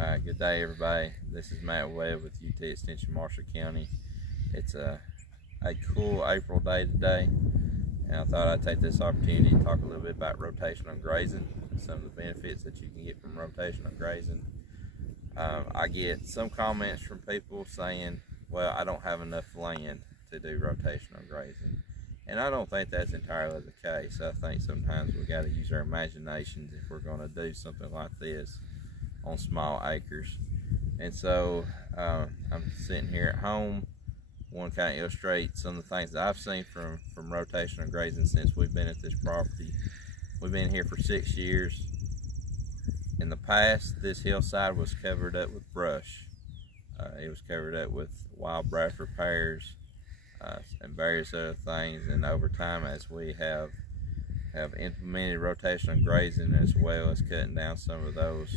Good day, everybody. This is Matt Webb with UT Extension, Marshall County. It's a cool April day today, and I thought I'd take this opportunity to talk a little bit about rotational grazing and some of the benefits that you can get from rotational grazing. I get some comments from people saying, well, I don't have enough land to do rotational grazing. And I don't think that's entirely the case. I think sometimes we got to use our imaginations if we're going to do something like this on small acres. And so I'm sitting here at home, want to kind of illustrate some of the things that I've seen from rotational grazing since we've been at this property. We've been here for 6 years. In the past, this hillside was covered up with brush. It was covered up with wild Bradford pears and various other things, and over time, as we have implemented rotational grazing as well as cutting down some of those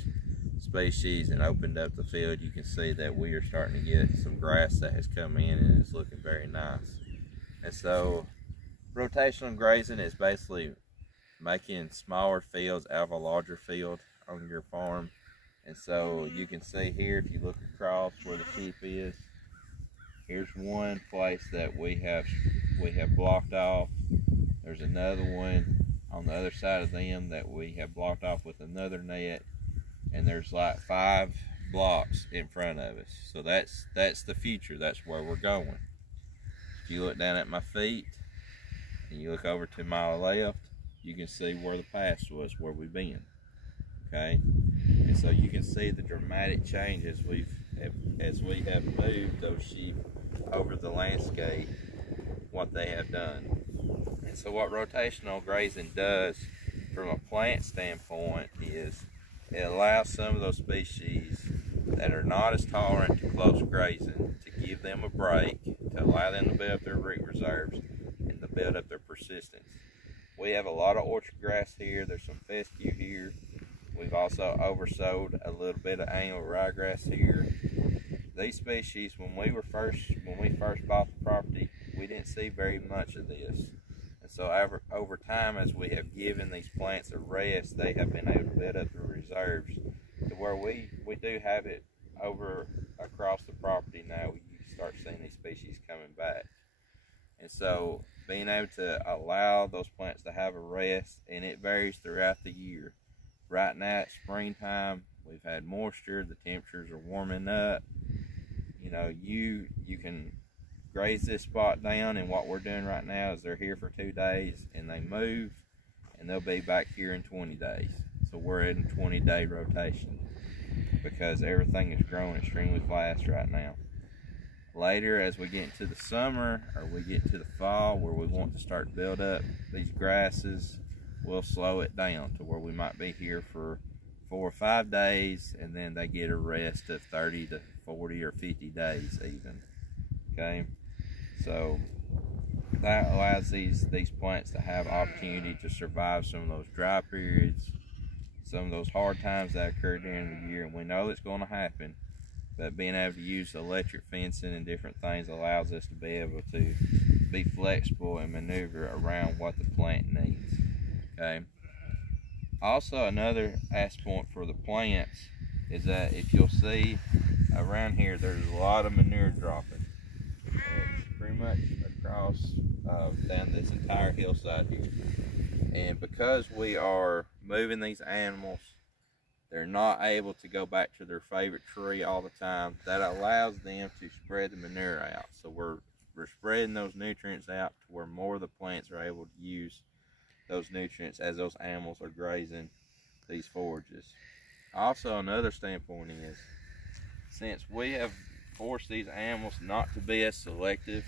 species and opened up the field, you can see that we are starting to get some grass that has come in and is looking very nice. And so rotational grazing is basically making smaller fields out of a larger field on your farm. And so you can see here, if you look across where the sheep is, here's one place that we have blocked off. There's another one on the other side of them that we have blocked off with another net, and there's like 5 blocks in front of us. So that's the future. That's where we're going. If you look down at my feet and you look over to my left, you can see where the past was, where we've been. Okay, and so you can see the dramatic change as we have moved those sheep over the landscape, what they have done. And so what rotational grazing does from a plant standpoint is it allows some of those species that are not as tolerant to close grazing to give them a break, to allow them to build up their root reserves and to build up their persistence. We have a lot of orchard grass here. There's some fescue here. We've also oversowed a little bit of annual ryegrass here. These species, when we first bought the property, we didn't see very much of this. And so over time, as we have given these plants a rest, they have been able to build up the reserves to where we do have it over across the property now. You start seeing these species coming back. And so being able to allow those plants to have a rest, and it varies throughout the year. Right now it's springtime, we've had moisture, the temperatures are warming up. You know, you can graze this spot down, and what we're doing right now is they're here for 2 days and they move, and they'll be back here in 20 days. So we're in a 20-day rotation because everything is growing extremely fast right now. Later, as we get into the summer or we get to the fall where we want to start to build up these grasses, we'll slow it down to where we might be here for 4 or 5 days, and then they get a rest of 30 to 40 or 50 days even. Okay, so that allows these plants to have opportunity to survive some of those dry periods, some of those hard times that occur during the year, and we know it's going to happen. But being able to use electric fencing and different things allows us to be able to be flexible and maneuver around what the plant needs. Okay. Also, another aspect for the plants is that if you'll see around here, there's a lot of manure dropping. It's pretty much across down this entire hillside here. And because we are moving these animals, they're not able to go back to their favorite tree all the time. That allows them to spread the manure out. So we're spreading those nutrients out to where more of the plants are able to use those nutrients as those animals are grazing these forages. Also, another standpoint is, since we have forced these animals not to be as selective,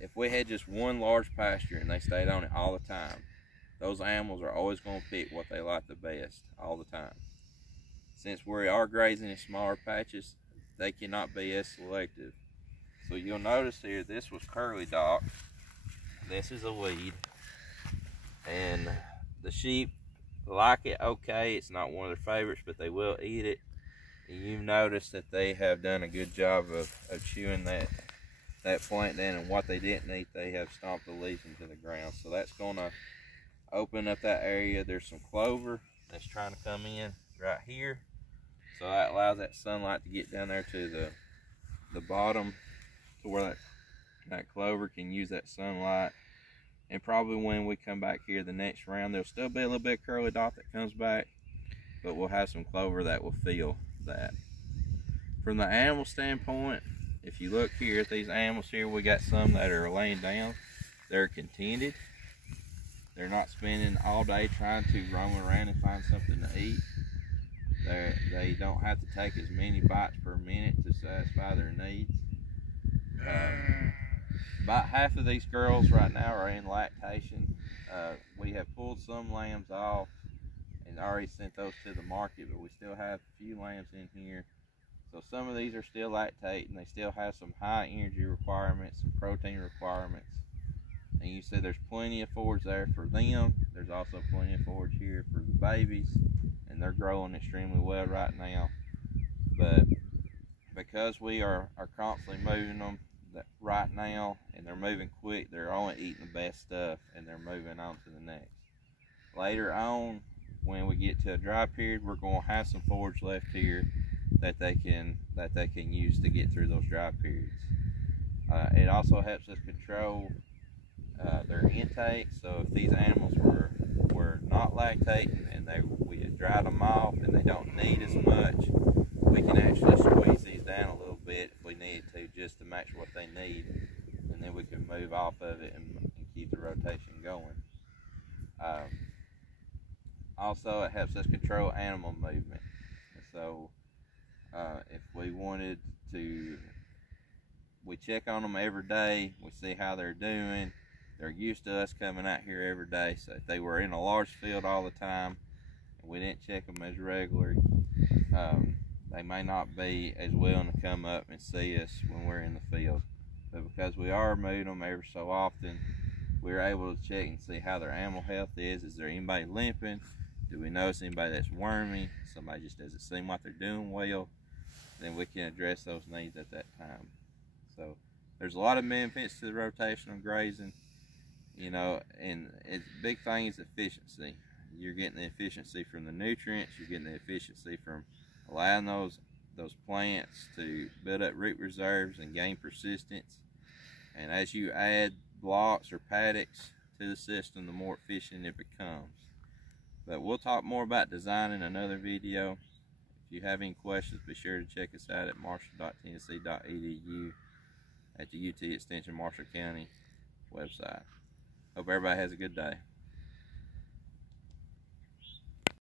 if we had just one large pasture and they stayed on it all the time, those animals are always going to pick what they like the best all the time. Since we are grazing in smaller patches, they cannot be as selective. So you'll notice here, this was curly dock. This is a weed. And the sheep like it okay. It's not one of their favorites, but they will eat it. And you've noticed that they have done a good job of chewing that plant down, and what they didn't eat, they have stomped the leaves into the ground. So that's going to open up that area. There's some clover that's trying to come in right here. So that allows that sunlight to get down there to the bottom, to where that clover can use that sunlight. And probably when we come back here the next round, there'll still be a little bit of curly dot that comes back, but we'll have some clover that will fill that. From the animal standpoint, if you look here at these animals here, we got some that are laying down. They're contented. They're not spending all day trying to roam around and find something to eat. They don't have to take as many bites per minute to satisfy their needs. About half of these girls right now are in lactation. We have pulled some lambs off and already sent those to the market, but we still have a few lambs in here. So some of these are still lactating. They still have some high energy requirements, some protein requirements. And you see there's plenty of forage there for them. There's also plenty of forage here for the babies, and they're growing extremely well right now. But because we are constantly moving them right now, and they're moving quick, they're only eating the best stuff and they're moving on to the next. Later on, when we get to a dry period, we're going to have some forage left here that they can use to get through those dry periods. It also helps us control their intake. So if these animals were not lactating and we had dried them off and they don't need as much, we can actually squeeze these down a little bit if we need to, just to match what they need, and then we can move off of it and keep the rotation going. Also, it helps us control animal movement. So if we wanted to, we check on them every day, we see how they're doing. They're used to us coming out here every day. So if they were in a large field all the time and we didn't check them as regular, they may not be as willing to come up and see us when we're in the field. But because we are moving them every so often, we're able to check and see how their animal health is. Is there anybody limping? Do we notice anybody that's wormy? Somebody just doesn't seem like they're doing well? Then we can address those needs at that time. So there's a lot of benefits to the rotational grazing, you know, and the big thing is efficiency. You're getting the efficiency from the nutrients, you're getting the efficiency from allowing those plants to build up root reserves and gain persistence. And as you add blocks or paddocks to the system, the more efficient it becomes. But we'll talk more about design in another video. If you have any questions, be sure to check us out at marshall.tennessee.edu at the UT Extension Marshall County website. Hope everybody has a good day.